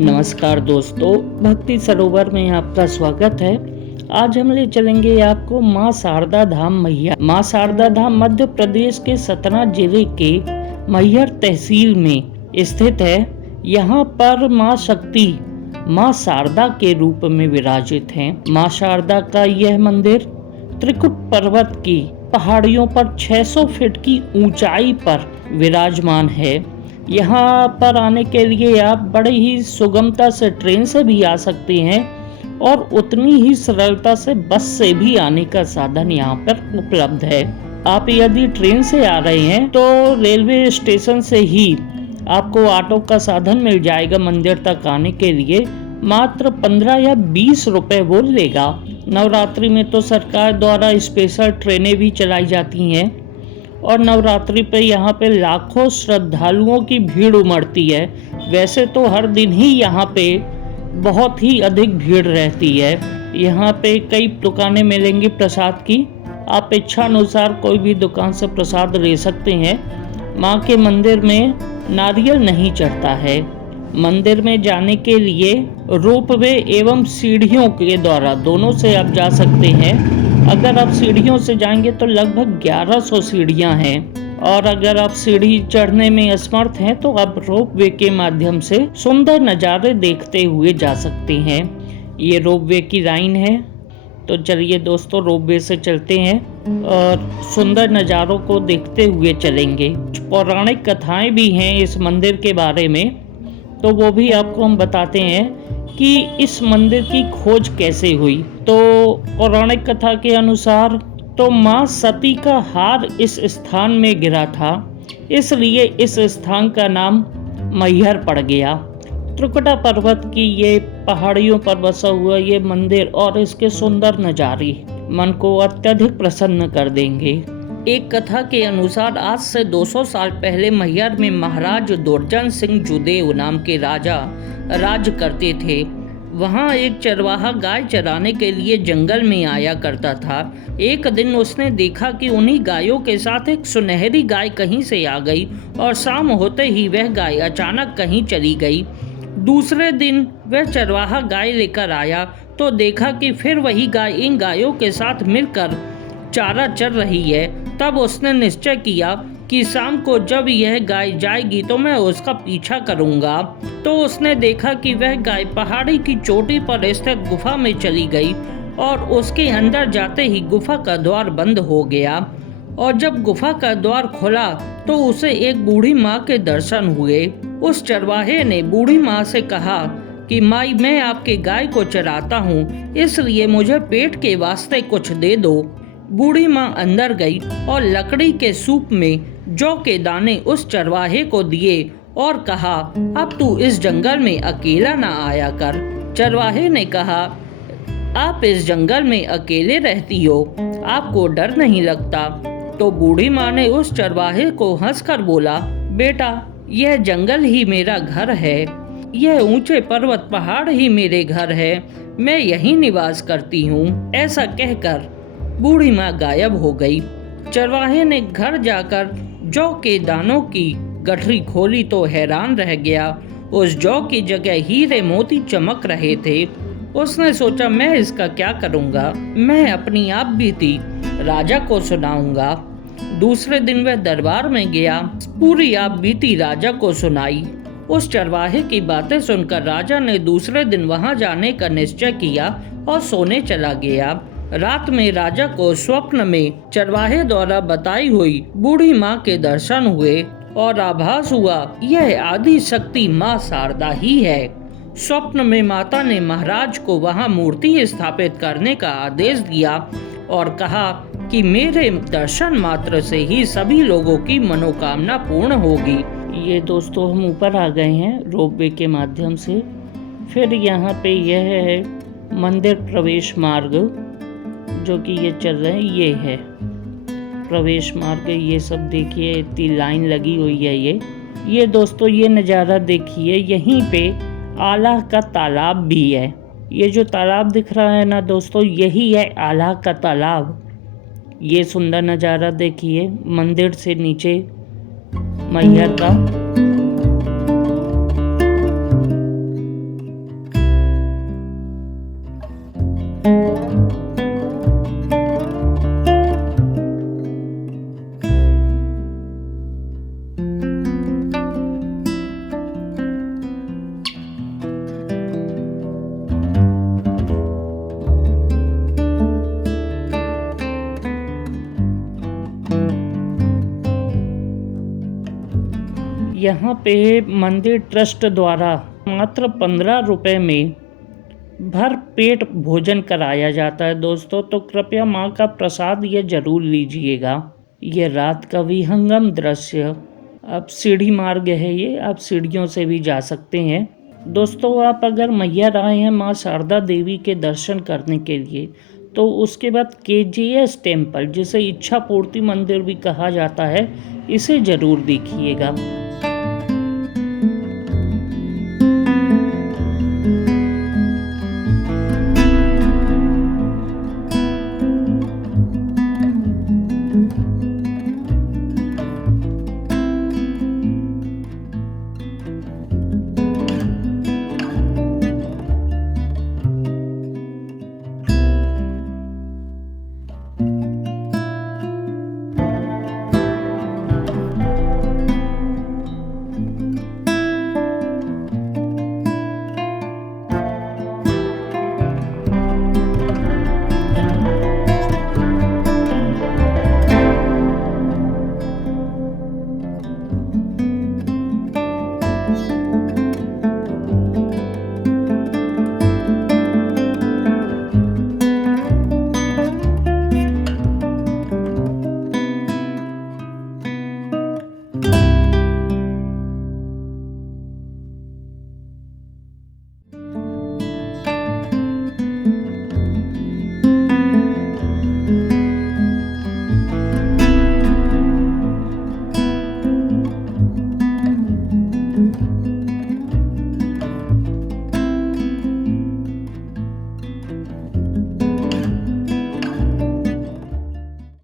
नमस्कार दोस्तों, भक्ति सरोवर में आपका स्वागत है। आज हम ले चलेंगे आपको माँ शारदा धाम मैहर। माँ शारदा धाम मध्य प्रदेश के सतना जिले के मैहर तहसील में स्थित है। यहाँ पर माँ शक्ति माँ शारदा के रूप में विराजित हैं। माँ शारदा का यह मंदिर त्रिकुट पर्वत की पहाड़ियों पर 600 फीट की ऊंचाई पर विराजमान है। यहाँ पर आने के लिए आप बड़े ही सुगमता से ट्रेन से भी आ सकते हैं और उतनी ही सरलता से बस से भी आने का साधन यहाँ पर उपलब्ध है। आप यदि ट्रेन से आ रहे हैं तो रेलवे स्टेशन से ही आपको ऑटो का साधन मिल जाएगा। मंदिर तक आने के लिए मात्र 15 या 20 रुपए वो लेगा। नवरात्रि में तो सरकार द्वारा स्पेशल ट्रेनें भी चलाई जाती हैं और नवरात्रि पे यहाँ पे लाखों श्रद्धालुओं की भीड़ उमड़ती है। वैसे तो हर दिन ही यहाँ पे बहुत ही अधिक भीड़ रहती है। यहाँ पे कई दुकानें मिलेंगी प्रसाद की। आप इच्छा अनुसार कोई भी दुकान से प्रसाद ले सकते हैं। माँ के मंदिर में नारियल नहीं चढ़ता है। मंदिर में जाने के लिए रोपवे एवं सीढ़ियों के द्वारा दोनों से आप जा सकते हैं। अगर आप सीढ़ियों से जाएंगे तो लगभग 1100 सीढ़ियां हैं और अगर आप सीढ़ी चढ़ने में असमर्थ हैं तो आप रोपवे के माध्यम से सुंदर नज़ारे देखते हुए जा सकते हैं। ये रोपवे की लाइन है, तो चलिए दोस्तों रोपवे से चलते हैं और सुंदर नज़ारों को देखते हुए चलेंगे। पौराणिक कथाएं भी हैं इस मंदिर के बारे में, तो वो भी आपको हम बताते हैं कि इस मंदिर की खोज कैसे हुई। तो पौराणिक कथा के अनुसार तो माँ सती का हार इस स्थान में गिरा था, इसलिए इस स्थान का नाम मैहर पड़ गया। त्रिकुटा पर्वत की ये पहाड़ियों पर बसा हुआ ये मंदिर और इसके सुंदर नज़ारे मन को अत्यधिक प्रसन्न कर देंगे। एक कथा के अनुसार आज से 200 साल पहले मैहर में महाराज दुर्जन सिंह जुदेव नाम के राजा राज करते थे। वहाँ एक चरवाहा गाय चराने के लिए जंगल में आया करता था। एक दिन उसने देखा कि उन्हीं गायों के साथ एक सुनहरी गाय कहीं से आ गई और शाम होते ही वह गाय अचानक कहीं चली गई। दूसरे दिन वह चरवाहा गाय लेकर आया तो देखा कि फिर वही गाय इन गायों के साथ मिलकर चारा चर रही है। तब उसने निश्चय किया कि शाम को जब यह गाय जाएगी तो मैं उसका पीछा करूंगा। तो उसने देखा कि वह गाय पहाड़ी की चोटी पर स्थित गुफा में चली गई और उसके अंदर जाते ही गुफा का द्वार बंद हो गया। और जब गुफा का द्वार खुला तो उसे एक बूढ़ी माँ के दर्शन हुए। उस चरवाहे ने बूढ़ी माँ से कहा कि माई, मैं आपके गाय को चराता हूँ, इसलिए मुझे पेट के वास्ते कुछ दे दो। बूढ़ी माँ अंदर गई और लकड़ी के सूप में जौ के दाने उस चरवाहे को दिए और कहा, अब तू इस जंगल में अकेला ना आया कर। चरवाहे ने कहा, आप इस जंगल में अकेले रहती हो, आपको डर नहीं लगता? तो बूढ़ी माँ ने उस चरवाहे को हंसकर बोला, बेटा, यह जंगल ही मेरा घर है, यह ऊंचे पर्वत पहाड़ ही मेरे घर है, मैं यहीं निवास करती हूँ। ऐसा कहकर बूढ़ी माँ गायब हो गई। चरवाहे ने घर जाकर जौ के दानों की गठरी खोली तो हैरान रह गया। उस जौ की जगह हीरे मोती चमक रहे थे। उसने सोचा, मैं इसका क्या करूंगा? मैं अपनी आप बीती राजा को सुनाऊंगा। दूसरे दिन वह दरबार में गया, पूरी आप बीती राजा को सुनाई। उस चरवाहे की बातें सुनकर राजा ने दूसरे दिन वहां जाने का निश्चय किया और सोने चला गया। रात में राजा को स्वप्न में चरवाहे द्वारा बताई हुई बूढ़ी माँ के दर्शन हुए और आभास हुआ यह आदि शक्ति माँ शारदा ही है। स्वप्न में माता ने महाराज को वहाँ मूर्ति स्थापित करने का आदेश दिया और कहा कि मेरे दर्शन मात्र से ही सभी लोगों की मनोकामना पूर्ण होगी। ये दोस्तों हम ऊपर आ गए हैं रोपवे के माध्यम से। फिर यहाँ पे यह है मंदिर प्रवेश मार्ग जो कि ये चल रहे हैं, ये है प्रवेश मार्ग। ये सब देखिए इतनी लाइन लगी हुई है। ये दोस्तों ये नज़ारा देखिए, यहीं पे आला का तालाब भी है। ये जो तालाब दिख रहा है ना दोस्तों, यही है आला का तालाब। ये सुंदर नज़ारा देखिए मंदिर से नीचे मैहर का। यहाँ पे मंदिर ट्रस्ट द्वारा मात्र 15 रुपए में भर पेट भोजन कराया जाता है दोस्तों, तो कृपया माँ का प्रसाद ये जरूर लीजिएगा। ये रात का विहंगम दृश्य, अब सीढ़ी मार्ग है ये, आप सीढ़ियों से भी जा सकते हैं। दोस्तों आप अगर मैहर आए हैं माँ शारदा देवी के दर्शन करने के लिए, तो उसके बाद केजीएस टेम्पल, जिसे इच्छा पूर्ति मंदिर भी कहा जाता है, इसे जरूर देखिएगा।